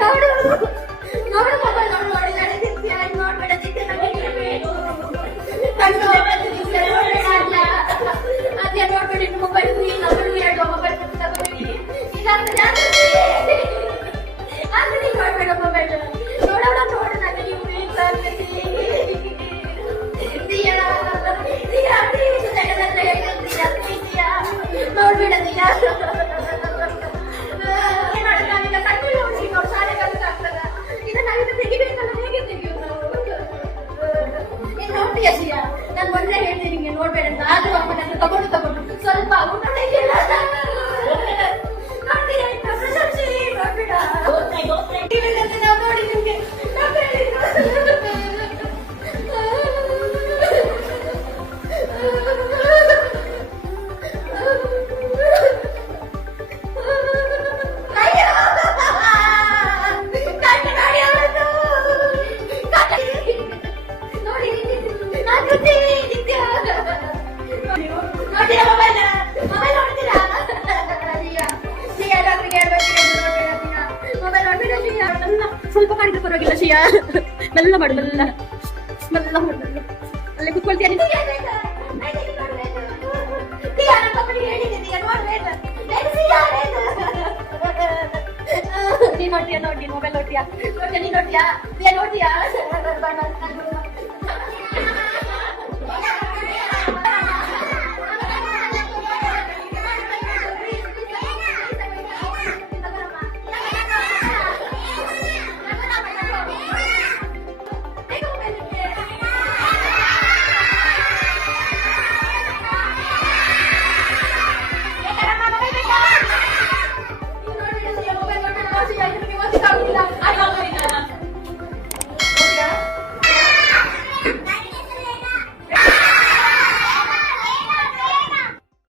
ನೋಡು ನೋಡು ಮೊಬೈಲ್ ನೋಡು ನೋಡಿದಾಳೆ ದಿವ್ಯ ನೋಡ್ಬೇಡ ದಿವ್ಯ ಕಣ್ಣು ಅದೇ ನೋಡ್ಬೇಡಿ ಮೊಬೈಲ್ ನಂಬರ್ ಎರಡು ಮೊಬೈಲ್ ತಗೋಬೇಡಿ ಇದಾಗ್ತದೆ ಆದ್ರೆ ನೋಡ್ಬೇಡ ಮೊಬೈಲ್ ನೋಡೋಣ ನೋಡು ನನಗೆ ನೀವು ನೋಡ್ಬೇಡ ದಿಯಾ ನಾನು ಮೊನ್ನೆ ಹೇಳ್ತೀನಿ ನಿಂಗೆ ನೋಡ್ಬೇಡ ಅಂತ ಆದ್ರೂ ಅಮ್ಮ ನನ್ನ ತಗೊಂಡು ಸ್ವಲ್ಪ ನೋಡ್ಬೇಡ ನಾವು ನೋಡಿ ನಿಮ್ಗೆ ಸ್ವಲ್ಪ ಮಾಡಿದ್ರೆ ಪರವಾಗಿಲ್ಲ ಶಿಯಾ ಮೆಲ್ಲ ಮಾಡು ಮೆಲ್ಲ ಮೆಲ್ಲ ಮಾಡು ಮೆಲ್ಲ ಅಲ್ಲೇ ಕುತ್ಕೊಳ್ತೀಯ ನೀನ್ ನೋಡ್ತೀಯಾ ನೋಡಿ ಮೊಬೈಲ್ ನೋಡ್ತೀಯಾ ನೀನ್ ನೋಡ್ತೀಯಾ ನೋಡ್ತೀಯಾ